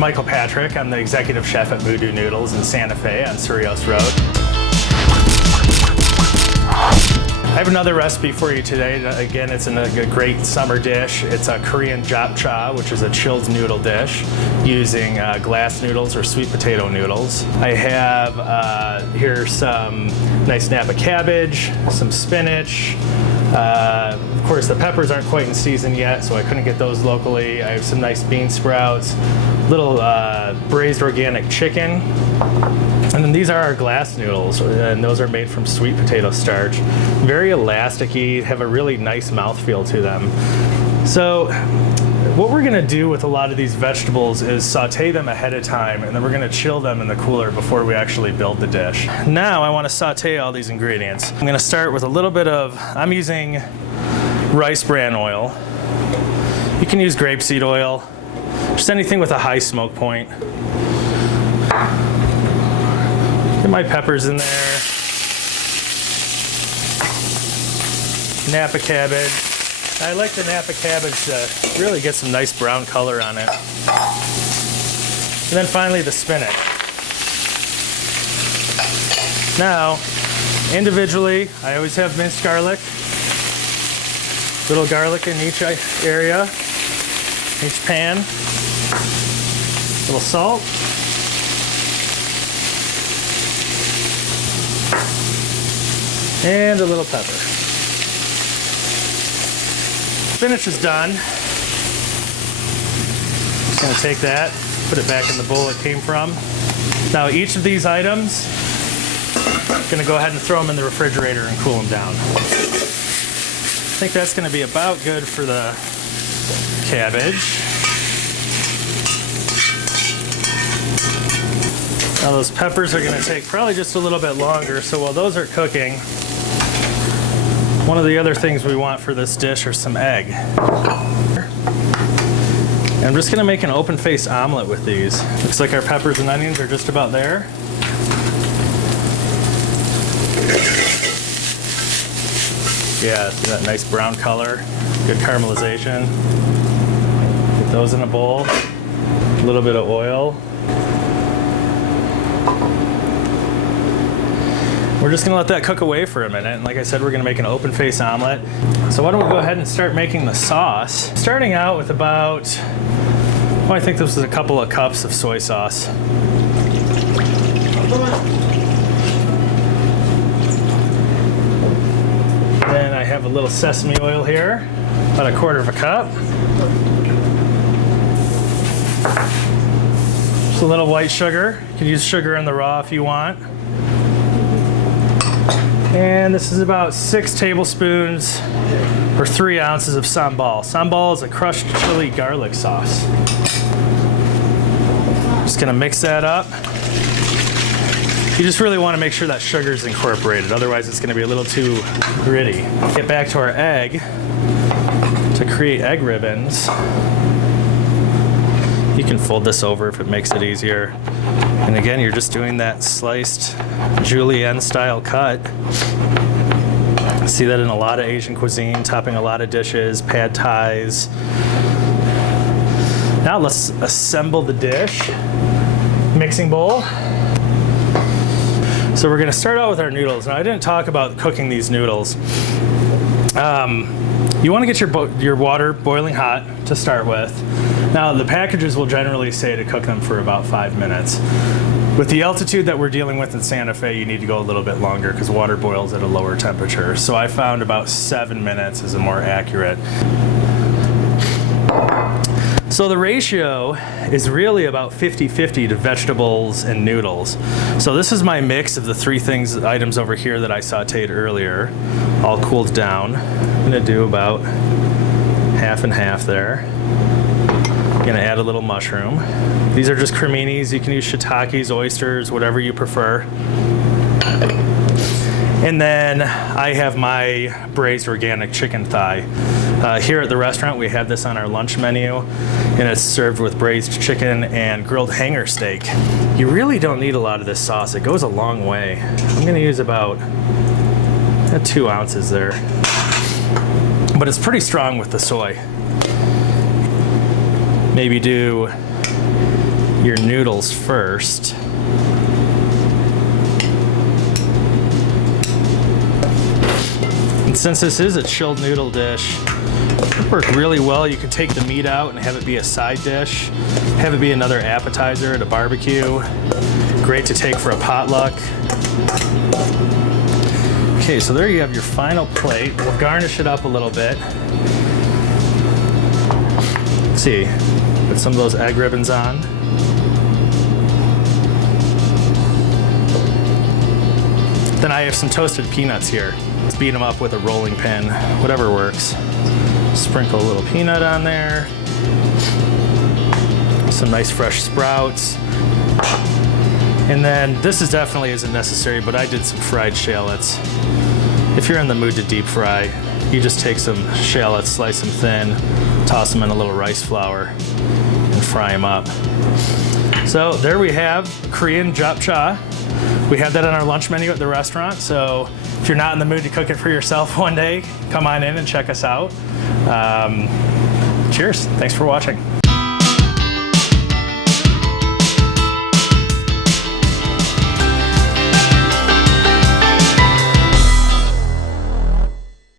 Michael Patrick. I'm the executive chef at Mu Du Noodles in Santa Fe on Cerritos Road. I have another recipe for you today. Again, it's a great summer dish. It's a Korean Japchae, which is a chilled noodle dish using glass noodles or sweet potato noodles. I have here some nice Napa cabbage, some spinach. Of course, the peppers aren't quite in season yet, so I couldn't get those locally. I have some nice bean sprouts, little braised organic chicken. And then these are our glass noodles, and those are made from sweet potato starch. Very elasticy, have a really nice mouthfeel to them. So what we're gonna do with a lot of these vegetables is saute them ahead of time, and then we're gonna chill them in the cooler before we actually build the dish. Now I wanna saute all these ingredients. I'm gonna start with a little bit of, I'm using rice bran oil. You can use grapeseed oil, just anything with a high smoke point. Get my peppers in there. Napa cabbage. I like the Napa cabbage to really get some nice brown color on it. And then finally the spinach. Now, individually, I always have minced garlic. Little garlic in each area, each pan. A little salt. And a little pepper. Spinach is done. Just gonna take that, put it back in the bowl it came from. Now each of these items, I'm gonna go ahead and throw them in the refrigerator and cool them down. I think that's gonna be about good for the cabbage. Now those peppers are gonna take probably just a little bit longer, so while those are cooking, one of the other things we want for this dish are some egg. And I'm just gonna make an open-faced omelet with these. Looks like our peppers and onions are just about there. Yeah, see that nice brown color, good caramelization. Put those in a bowl, a little bit of oil. We're just gonna let that cook away for a minute. And like I said, we're gonna make an open face omelet. So why don't we go ahead and start making the sauce. Starting out with about, well, I think this is a couple of cups of soy sauce. Then I have a little sesame oil here, about a quarter of a cup. Just a little white sugar. You can use sugar in the raw if you want. And this is about 6 tablespoons or 3 ounces of sambal. Sambal is a crushed chili garlic sauce. Just gonna mix that up. You just really wanna make sure that sugar is incorporated, otherwise it's gonna be a little too gritty. Get back to our egg. To create egg ribbons, you can fold this over if it makes it easier. And again, you're just doing that sliced julienne style cut. See that in a lot of Asian cuisine, topping a lot of dishes, pad thais. Now let's assemble the dish. Mixing bowl. So we're gonna start out with our noodles. Now I didn't talk about cooking these noodles. You wanna get your water boiling hot to start with. Now the packages will generally say to cook them for about 5 minutes. With the altitude that we're dealing with in Santa Fe, you need to go a little bit longer because water boils at a lower temperature. So I found about 7 minutes is a more accurate. So the ratio is really about 50-50 to vegetables and noodles. So this is my mix of the 3 items over here that I sauteed earlier, all cooled down. I'm gonna do about half and half there. Gonna add a little mushroom. These are just creminis. You can use shiitakes, oysters, whatever you prefer. And then I have my braised organic chicken thigh. Here at the restaurant, we have this on our lunch menu, and it's served with braised chicken and grilled hanger steak. You really don't need a lot of this sauce. It goes a long way. I'm gonna use about 2 ounces there. But it's pretty strong with the soy. Maybe do your noodles first. And since this is a chilled noodle dish, it worked really well. You could take the meat out and have it be a side dish, have it be another appetizer at a barbecue. Great to take for a potluck. Okay, so there you have your final plate. We'll garnish it up a little bit. Let's see, put some of those egg ribbons on. Then I have some toasted peanuts here. Let's beat them up with a rolling pin, whatever works. Sprinkle a little peanut on there. Some nice fresh sprouts. And then this is definitely isn't necessary, but I did some fried shallots. If you're in the mood to deep fry, you just take some shallots, slice them thin, toss them in a little rice flour, and fry them up. So there we have Korean Japchae. We had that on our lunch menu at the restaurant, so if you're not in the mood to cook it for yourself one day, come on in and check us out. Cheers. Thanks for watching.